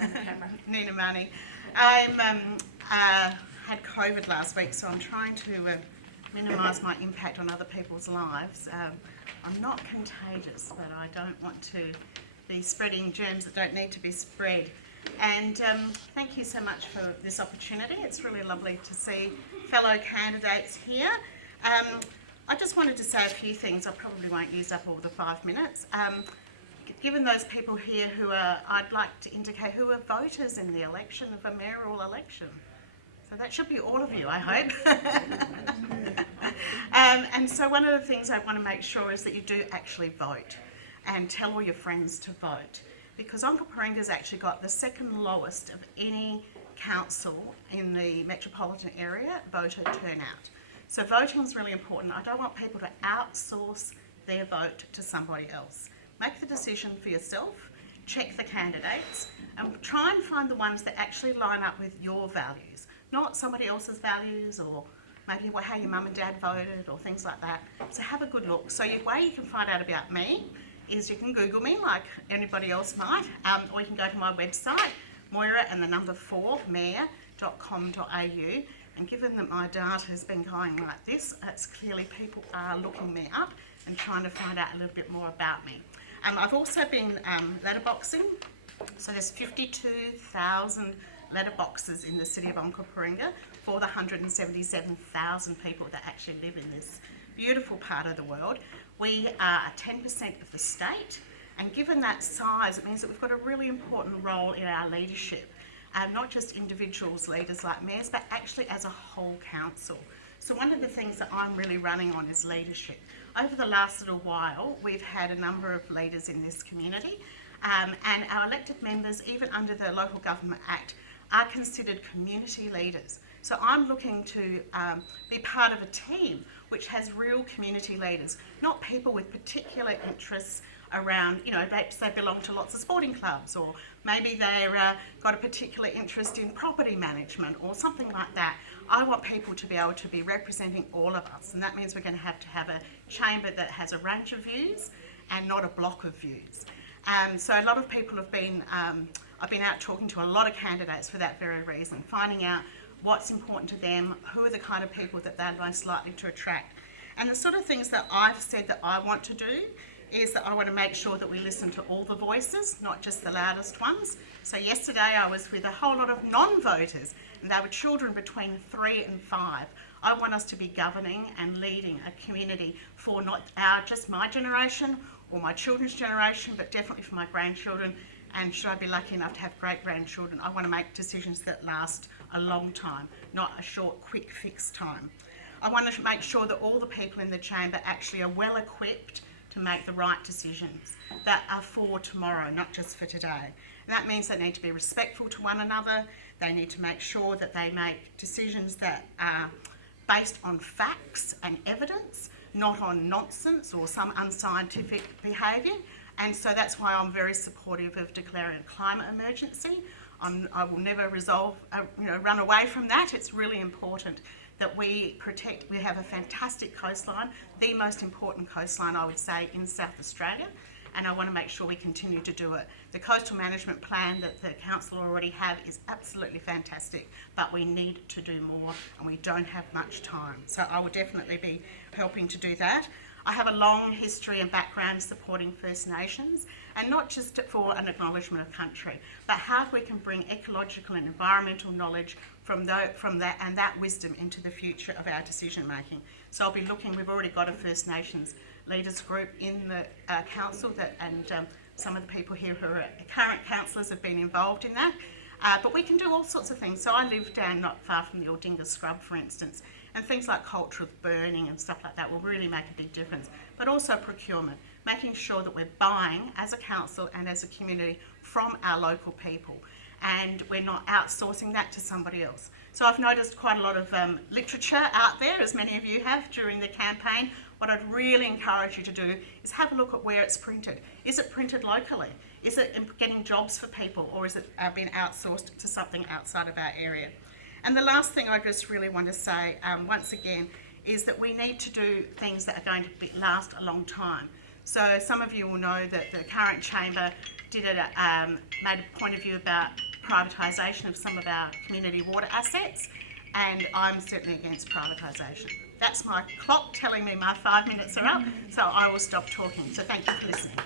on the camera. Nina Money. I had COVID last week, so I'm trying to minimise my impact on other people's lives. I'm not contagious, but I don't want to be spreading germs that don't need to be spread. And thank you so much for this opportunity. It's really lovely to see fellow candidates here. I just wanted to say a few things. I probably won't use up all the 5 minutes. Given those people here who are, I'd like to indicate who are voters in the election of a mayoral election. So that should be all of you, I hope. And so one of the things I want to make sure is that you do actually vote and tell all your friends to vote, because Onkaparinga's actually got the second lowest of any council in the metropolitan area voter turnout. So voting is really important. I don't want people to outsource their vote to somebody else. Make the decision for yourself, check the candidates, and try and find the ones that actually line up with your values, not somebody else's values or maybe how your mum and dad voted or things like that. So have a good look. So the way you can find out about me is you can Google me like anybody else might, or you can go to my website, Moira and the number 4, mayor.com.au. And given that my data has been going like this, it's clearly people are looking me up and trying to find out a little bit more about me. I've also been letterboxing, so there's 52,000 letterboxes in the city of Onkaparinga for the 177,000 people that actually live in this beautiful part of the world. We are 10% of the state, and given that size, it means that we've got a really important role in our leadership, not just individuals, leaders like mayors, but actually as a whole council. So one of the things that I'm really running on is leadership. Over the last little while, we've had a number of leaders in this community, and our elected members, even under the Local Government Act, are considered community leaders. So I'm looking to be part of a team which has real community leaders, not people with particular interests around, perhaps they belong to lots of sporting clubs, or maybe they've got a particular interest in property management or something like that. I want people to be able to be representing all of us, and that means we're going to have a chamber that has a range of views and not a block of views. So a lot of people have been, I've been out talking to a lot of candidates for that very reason, finding out what's important to them, who are the kind of people that they're most likely to attract. And the sort of things that I've said that I want to do is that I want to make sure that we listen to all the voices, not just the loudest ones. So yesterday I was with a whole lot of non-voters, and they were children between 3 and 5. I want us to be governing and leading a community for not just my generation or my children's generation, but definitely for my grandchildren. And should I be lucky enough to have great-grandchildren, I want to make decisions that last a long time, not a short, quick fix time. I want to make sure that all the people in the chamber actually are well equipped to make the right decisions that are for tomorrow, not just for today. And that means they need to be respectful to one another. They need to make sure that they make decisions that are based on facts and evidence, not on nonsense or some unscientific behaviour. And so that's why I'm very supportive of declaring a climate emergency. I will never run away from that. It's really important that we protect. We have a fantastic coastline, the most important coastline, I would say, in South Australia, and I want to make sure we continue to do it. The coastal management plan that the council already have is absolutely fantastic, but we need to do more, and we don't have much time. So I will definitely be helping to do that. I have a long history and background supporting First Nations, and not just for an acknowledgement of country, but how we can bring ecological and environmental knowledge from that and that wisdom into the future of our decision making. So I'll be looking, we've already got a First Nations leaders group in the council and some of the people here who are current councillors have been involved in that. But we can do all sorts of things. So I live down not far from the Aldinga Scrub, for instance, and things like culture of burning and stuff like that will really make a big difference. But also procurement, making sure that we're buying as a council and as a community from our local people, and we're not outsourcing that to somebody else. So I've noticed quite a lot of literature out there, as many of you have during the campaign. What I'd really encourage you to do is have a look at where it's printed. Is it printed locally? Is it getting jobs for people, or is it being outsourced to something outside of our area? And the last thing I just really want to say, once again, is that we need to do things that are going to last a long time. So some of you will know that the current chamber made a point of view about privatisation of some of our community water assets, and I'm certainly against privatisation. That's my clock telling me my 5 minutes are up, so I will stop talking. So thank you for listening.